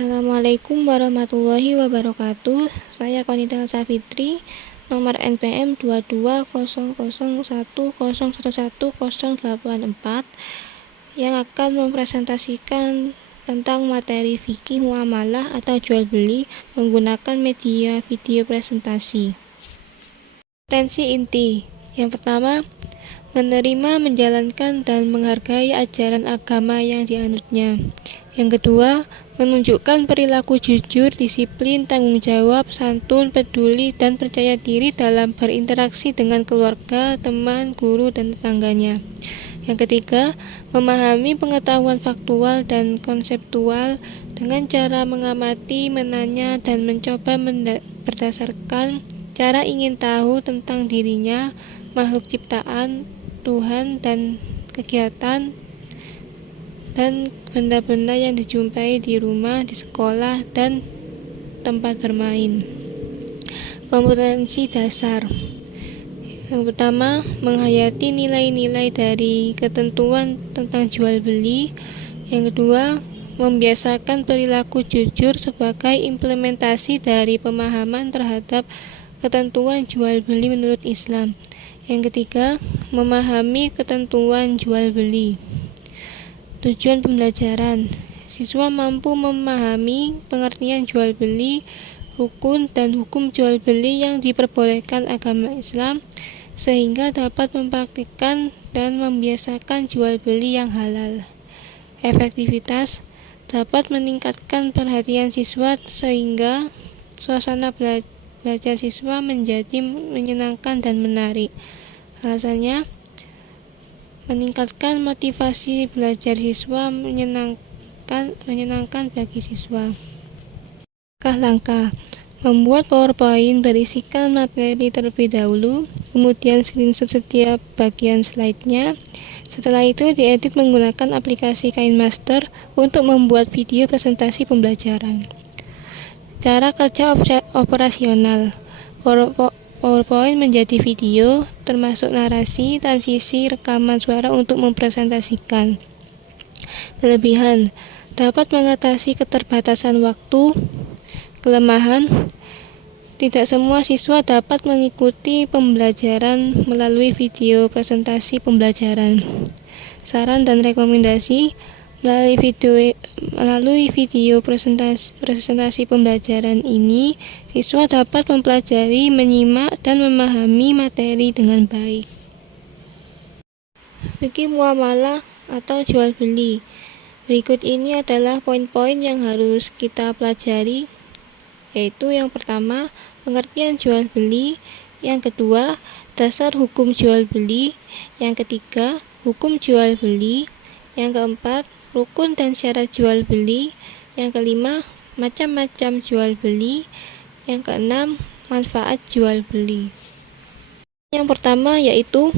Assalamualaikum warahmatullahi wabarakatuh. Saya Qonital Safitri, nomor NPM 220010110084 yang akan mempresentasikan tentang materi fikih muamalah atau jual beli menggunakan media video presentasi. Potensi inti. Yang pertama, menerima, menjalankan, dan menghargai ajaran agama yang dianutnya. Yang kedua, menunjukkan perilaku jujur, disiplin, tanggung jawab, santun, peduli, dan percaya diri dalam berinteraksi dengan keluarga, teman, guru, dan tetangganya. Yang ketiga, memahami pengetahuan faktual dan konseptual dengan cara mengamati, menanya, dan mencoba berdasarkan cara ingin tahu tentang dirinya, makhluk ciptaan Tuhan, dan kegiatan dan benda-benda yang dijumpai di rumah, di sekolah, dan tempat bermain. Kompetensi dasar. Yang pertama, menghayati nilai-nilai dari ketentuan tentang jual beli. Yang kedua, membiasakan perilaku jujur sebagai implementasi dari pemahaman terhadap ketentuan jual beli menurut Islam. Yang ketiga, memahami ketentuan jual beli. Tujuan pembelajaran. Siswa mampu memahami pengertian jual beli, rukun, dan hukum jual beli yang diperbolehkan agama Islam, sehingga dapat mempraktikkan dan membiasakan jual beli yang halal. Efektivitas. Dapat meningkatkan perhatian siswa sehingga suasana belajar siswa menjadi menyenangkan dan menarik. Alasannya, meningkatkan motivasi belajar siswa, menyenangkan bagi siswa. Langkah-langkah. Membuat PowerPoint berisikan materi terlebih dahulu, kemudian screenshot setiap bagian slide-nya. Setelah itu diedit menggunakan aplikasi KineMaster untuk membuat video presentasi pembelajaran. Cara kerja operasional. PowerPoint menjadi video, termasuk narasi, transisi, rekaman suara untuk mempresentasikan. Kelebihan, dapat mengatasi keterbatasan waktu. Kelemahan, tidak semua siswa dapat mengikuti pembelajaran melalui video presentasi pembelajaran. Saran dan rekomendasi, melalui video presentasi pembelajaran ini, siswa dapat mempelajari, menyimak, dan memahami materi dengan baik. Fikih muamalah atau jual beli. Berikut ini adalah poin-poin yang harus kita pelajari, yaitu yang pertama, pengertian jual beli. Yang kedua, dasar hukum jual beli. Yang ketiga, hukum jual beli. Yang keempat, rukun dan syarat jual beli. Yang kelima, macam-macam jual beli. Yang keenam, manfaat jual beli. Yang pertama yaitu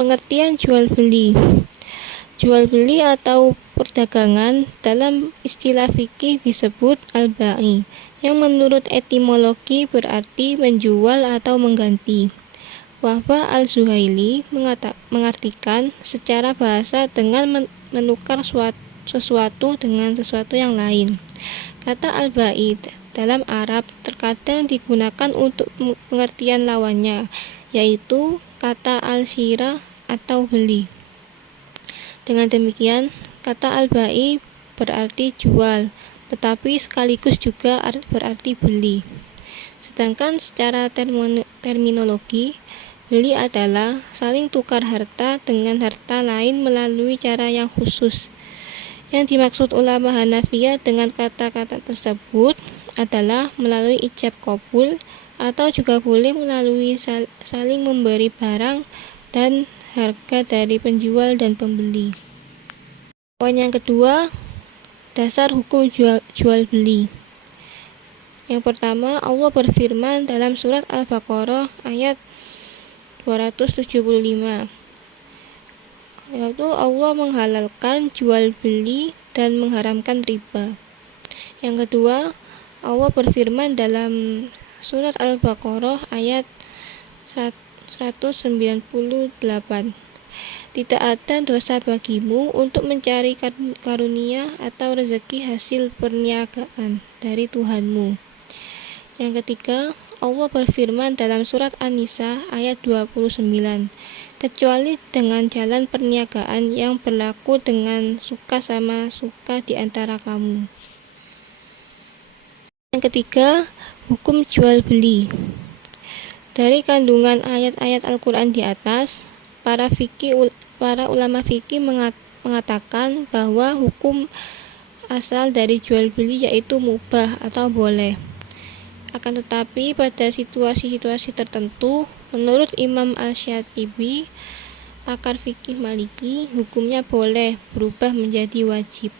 pengertian jual beli. Jual beli atau perdagangan dalam istilah fikih disebut al-bai, yang menurut etimologi berarti menjual atau mengganti. Wahbah al-Zuhaili mengartikan secara bahasa dengan menukar sesuatu dengan sesuatu yang lain. Kata al-bai dalam Arab terkadang digunakan untuk pengertian lawannya, yaitu kata al-syira atau beli. Dengan demikian, kata al-bai berarti jual, tetapi sekaligus juga berarti beli. Sedangkan secara terminologi, beli adalah saling tukar harta dengan harta lain melalui cara yang khusus. Yang dimaksud ulama Hanafiyah dengan kata-kata tersebut adalah melalui ijab qabul, atau juga boleh melalui saling memberi barang dan harga dari penjual dan pembeli. Poin yang kedua, dasar hukum jual beli. Yang pertama, Allah berfirman dalam surat Al-Baqarah ayat 275, yaitu Allah menghalalkan jual beli dan mengharamkan riba. Yang kedua, Allah berfirman dalam surat Al-Baqarah ayat 198, Tidak ada dosa bagimu untuk mencari karunia atau rezeki hasil perniagaan dari Tuhanmu. Yang ketiga, Allah berfirman dalam surat An-Nisa ayat 29, kecuali dengan jalan perniagaan yang berlaku dengan suka sama suka di antara kamu. Yang ketiga, hukum jual beli. Dari kandungan ayat-ayat Al-Quran di atas, para ulama fikih mengatakan bahwa hukum asal dari jual beli yaitu mubah atau boleh. Akan tetapi pada situasi-situasi tertentu, menurut Imam Al-Syatibi, pakar fikih Maliki, hukumnya boleh berubah menjadi wajib.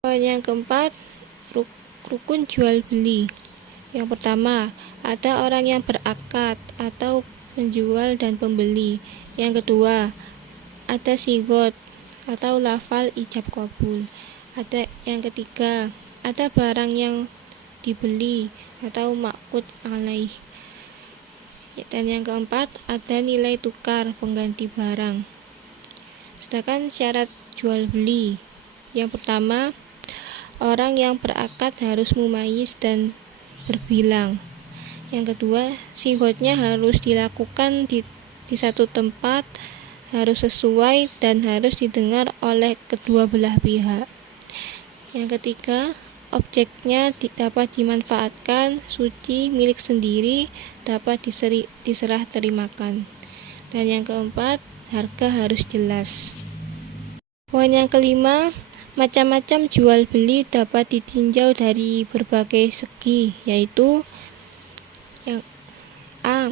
Poin yang keempat, rukun jual beli. Yang pertama, ada orang yang berakad atau penjual dan pembeli. Yang kedua, ada sigot atau lafal ijab qabul. Yang ketiga, ada barang yang dibeli atau maqud alaih. Dan yang keempat, ada nilai tukar pengganti barang. Sedangkan syarat jual beli, yang pertama, orang yang berakad harus mumayyiz dan berbilang. Yang kedua, sigotnya harus dilakukan di satu tempat, harus sesuai dan harus didengar oleh kedua belah pihak. Yang ketiga, objeknya dapat dimanfaatkan, suci, milik sendiri, dapat diserah terimakan. Dan yang keempat, harga harus jelas. Poin yang kelima, macam-macam jual beli dapat ditinjau dari berbagai segi, yaitu yang A,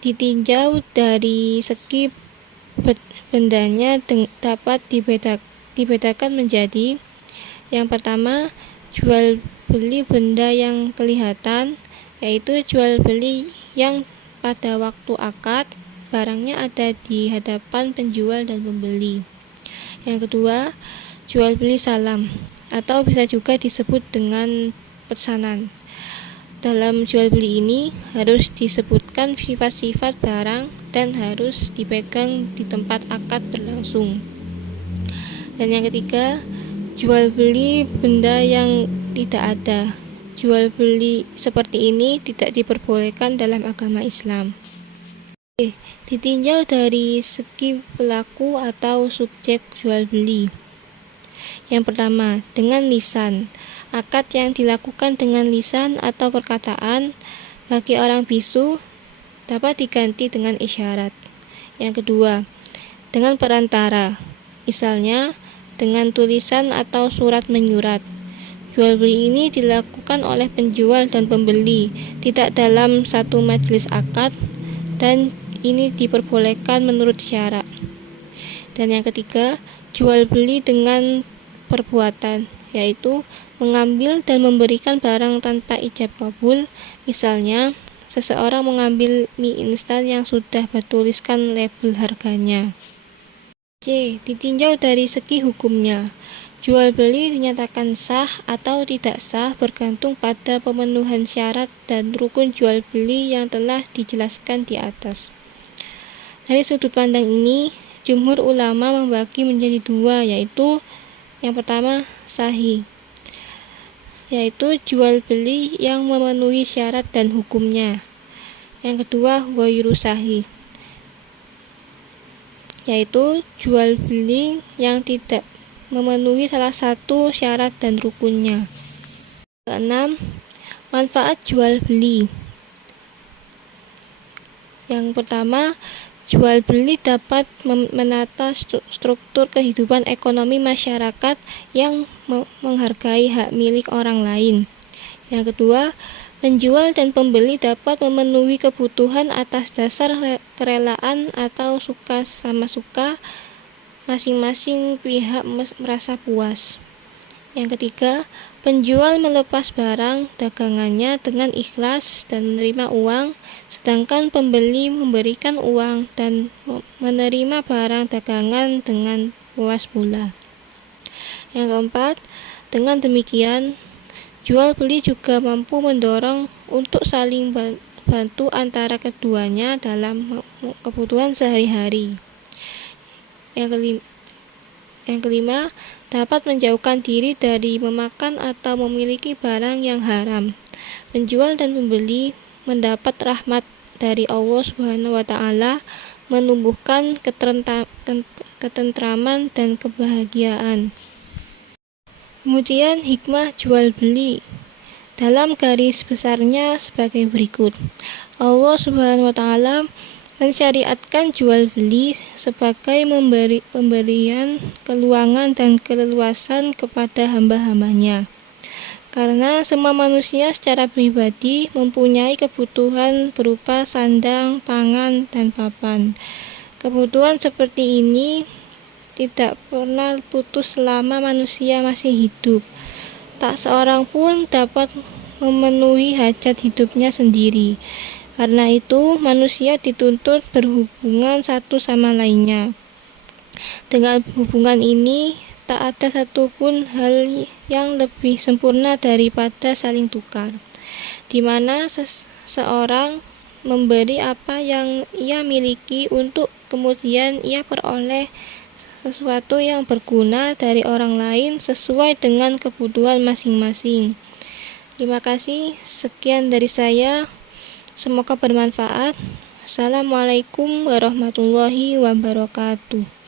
ditinjau dari segi bendanya dapat dibedakan menjadi yang pertama, jual beli benda yang kelihatan, yaitu jual beli yang pada waktu akad barangnya ada di hadapan penjual dan pembeli. Yang kedua, jual beli salam atau bisa juga disebut dengan pesanan. Dalam jual beli ini harus disebutkan sifat-sifat barang dan harus dipegang di tempat akad berlangsung. Dan yang ketiga, jual beli benda yang tidak ada. Jual beli seperti ini tidak diperbolehkan dalam agama Islam. Ditinjau dari segi pelaku atau subjek jual beli. Yang pertama, dengan lisan. Akad yang dilakukan dengan lisan atau perkataan bagi orang bisu dapat diganti dengan isyarat. Yang kedua, dengan perantara. Misalnya, dengan tulisan atau surat menyurat. Jual beli ini dilakukan oleh penjual dan pembeli, tidak dalam satu majelis akad, dan ini diperbolehkan menurut syarat. Dan yang ketiga, jual beli dengan perbuatan, yaitu mengambil dan memberikan barang tanpa ijab kabul. Misalnya, seseorang mengambil mie instan yang sudah bertuliskan label harganya. C. Ditinjau dari segi hukumnya. Jual beli dinyatakan sah atau tidak sah bergantung pada pemenuhan syarat dan rukun jual beli yang telah dijelaskan di atas. Dari sudut pandang ini, jumhur ulama membagi menjadi dua, yaitu yang pertama, sahih, yaitu jual beli yang memenuhi syarat dan hukumnya. Yang kedua, ghairu sahih, yaitu jual beli yang tidak memenuhi salah satu syarat dan rukunnya. Keenam, manfaat jual beli. Yang pertama, jual beli dapat menata struktur kehidupan ekonomi masyarakat yang menghargai hak milik orang lain. Yang kedua, penjual dan pembeli dapat memenuhi kebutuhan atas dasar kerelaan atau suka sama suka, masing-masing pihak merasa puas. Yang ketiga, penjual melepas barang dagangannya dengan ikhlas dan menerima uang, sedangkan pembeli memberikan uang dan menerima barang dagangan dengan puas pula. Yang keempat, dengan demikian, jual beli juga mampu mendorong untuk saling bantu antara keduanya dalam kebutuhan sehari-hari. Yang kelima, dapat menjauhkan diri dari memakan atau memiliki barang yang haram. Penjual dan pembeli mendapat rahmat dari Allah Subhanahu wa taala, menumbuhkan ketentraman dan kebahagiaan. Kemudian hikmah jual beli dalam garis besarnya sebagai berikut. Allah Subhanahu wa taala mensyariatkan jual beli sebagai pemberian keluangan dan keleluasan kepada hamba-hambanya. Karena semua manusia secara pribadi mempunyai kebutuhan berupa sandang, pangan, dan papan. Kebutuhan seperti ini tidak pernah putus selama manusia masih hidup. Tak seorang pun dapat memenuhi hajat hidupnya sendiri. Karena itu, manusia dituntut berhubungan satu sama lainnya. Dengan hubungan ini, tak ada satupun hal yang lebih sempurna daripada saling tukar, di mana seseorang memberi apa yang ia miliki untuk kemudian ia peroleh sesuatu yang berguna dari orang lain sesuai dengan kebutuhan masing-masing. Terima kasih, sekian dari saya. Semoga bermanfaat. Assalamualaikum warahmatullahi wabarakatuh.